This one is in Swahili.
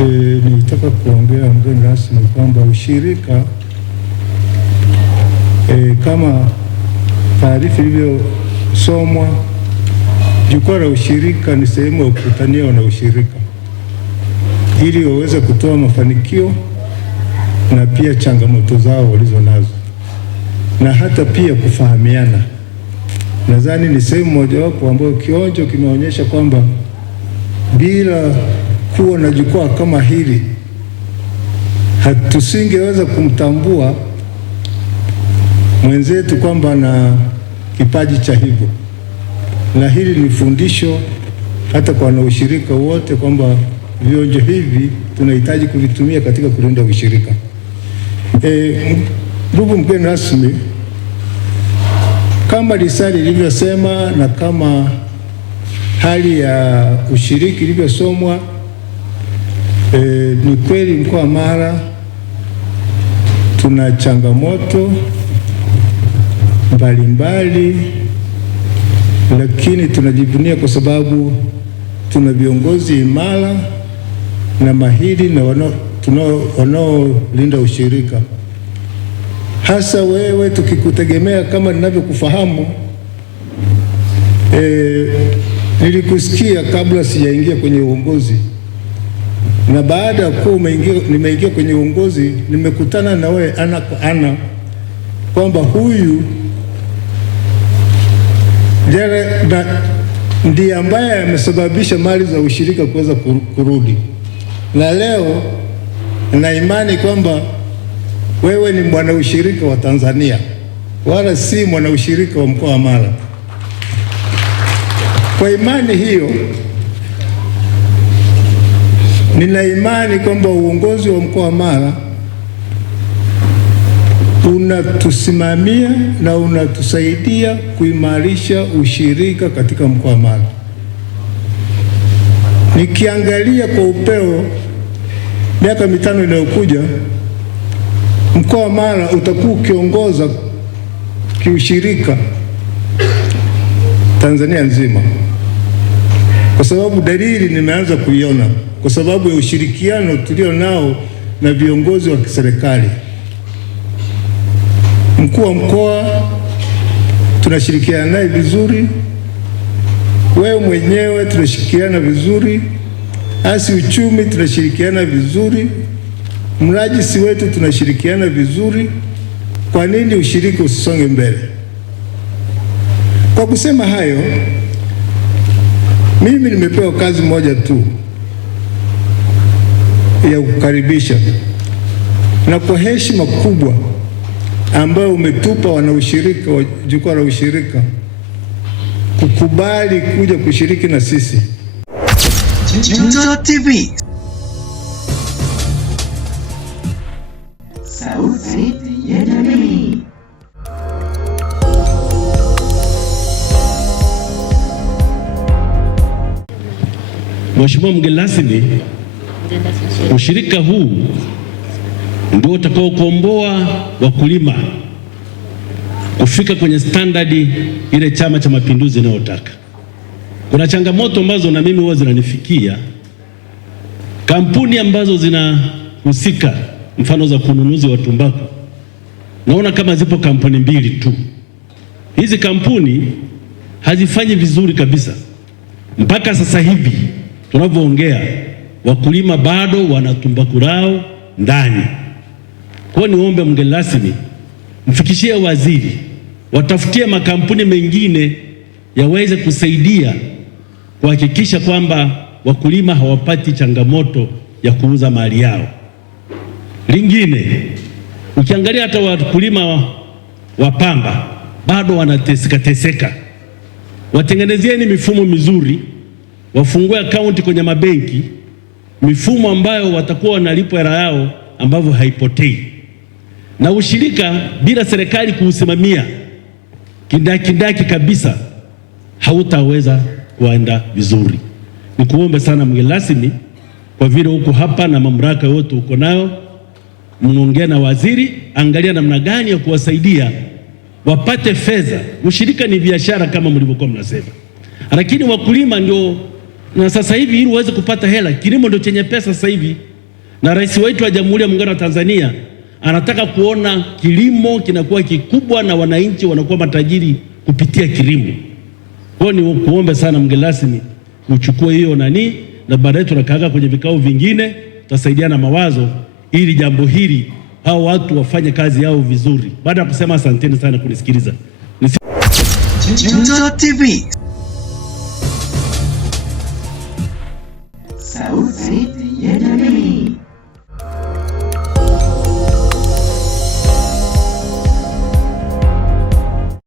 Nilitaka kuongea mgeni rasmi kwamba ushirika kama taarifa ilivyosomwa, jukwaa la ushirika ni sehemu ya kukutania wana ushirika ili waweze kutoa mafanikio na pia changamoto zao walizo nazo na hata pia kufahamiana. Nadhani ni sehemu mojawapo ambayo kionjo kimeonyesha kwamba bila kuwa na jukwaa kama hili hatusingeweza kumtambua mwenzetu kwamba na kipaji cha hivyo, na hili ni fundisho hata kwa wanaushirika wote kwamba vionjo hivi tunahitaji kuvitumia katika kulinda ushirika. Ndugu mgeni rasmi, kama risala ilivyosema na kama hali ya ushiriki ilivyosomwa, ni kweli mkoa wa Mara tuna changamoto mbalimbali, lakini tunajivunia kwa sababu tuna viongozi imara na mahiri na wanaolinda ushirika. Hasa wewe tukikutegemea, kama ninavyokufahamu, nilikusikia kabla sijaingia kwenye uongozi, na baada ya kuwa nimeingia kwenye uongozi nimekutana na wewe ana kwa ana kwamba huyu ndiye ambaye amesababisha mali za ushirika kuweza kurudi, na leo na imani kwamba wewe ni mwanaushirika wa Tanzania wala si mwanaushirika wa mkoa wa Mara. Kwa imani hiyo, nina imani kwamba uongozi wa mkoa wa Mara unatusimamia na unatusaidia kuimarisha ushirika katika mkoa wa Mara. Nikiangalia kwa upeo miaka mitano inayokuja, mkoa wa Mara utakuwa ukiongoza kiushirika Tanzania nzima, kwa sababu dalili nimeanza kuiona kwa sababu ya ushirikiano tulio nao na viongozi wa kiserikali. Mkuu wa mkoa tunashirikiana naye vizuri, wewe mwenyewe tunashirikiana vizuri, asi uchumi tunashirikiana vizuri, mrajisi wetu tunashirikiana vizuri. Kwa nini ushirika usisonge mbele? Kwa kusema hayo, mimi nimepewa kazi moja tu ya kukaribisha, na kwa heshima kubwa ambayo umetupa wanaushirika wa jukwaa la ushirika kukubali kuja kushiriki na sisi. Junzo TV, sauti ya jamii. Mheshimiwa mgeni rasmi, ushirika huu ndio utakaokomboa wakulima kufika kwenye standardi ile Chama cha Mapinduzi inayotaka. Kuna changamoto ambazo na mimi huwa zinanifikia, kampuni ambazo zinahusika mfano za kununuzi wa tumbaku, naona kama zipo kampuni mbili tu. Hizi kampuni hazifanyi vizuri kabisa. Mpaka sasa hivi tunavyoongea, wakulima bado wana tumbaku lao ndani. Kwa niombe mgeni rasmi, mfikishie waziri, watafutie makampuni mengine yaweze kusaidia kuhakikisha kwamba wakulima hawapati changamoto ya kuuza mali yao. Lingine, ukiangalia hata wakulima wa pamba bado wanateseka. Watengenezieni mifumo mizuri, wafungue akaunti kwenye mabenki, mifumo ambayo watakuwa wanalipwa hela yao ambavyo haipotei. Na ushirika bila serikali kuusimamia kindaki kabisa hautaweza kuenda vizuri. Nikuombe sana mgeni rasmi, kwa vile huko hapa na mamlaka yote uko nayo, muongee na waziri, angalia namna gani ya kuwasaidia wapate fedha. Ushirika ni biashara kama mlivyokuwa mnasema, lakini wakulima ndio, na sasa hivi ili uweze kupata hela, kilimo ndio chenye pesa sasa hivi. na rais wetu wa Jamhuri ya Muungano wa Tanzania anataka kuona kilimo kinakuwa kikubwa na wananchi wanakuwa matajiri kupitia kilimo. Kwa hiyo ni kuombe sana mgeni rasmi uchukue hiyo na baadaye tunakaaga kwenye vikao vingine, tutasaidiana mawazo ili jambo hili hao watu wafanye kazi yao vizuri. Baada ya kusema asanteni sana kunisikiliza. Junto TV. Sauti ya jamii.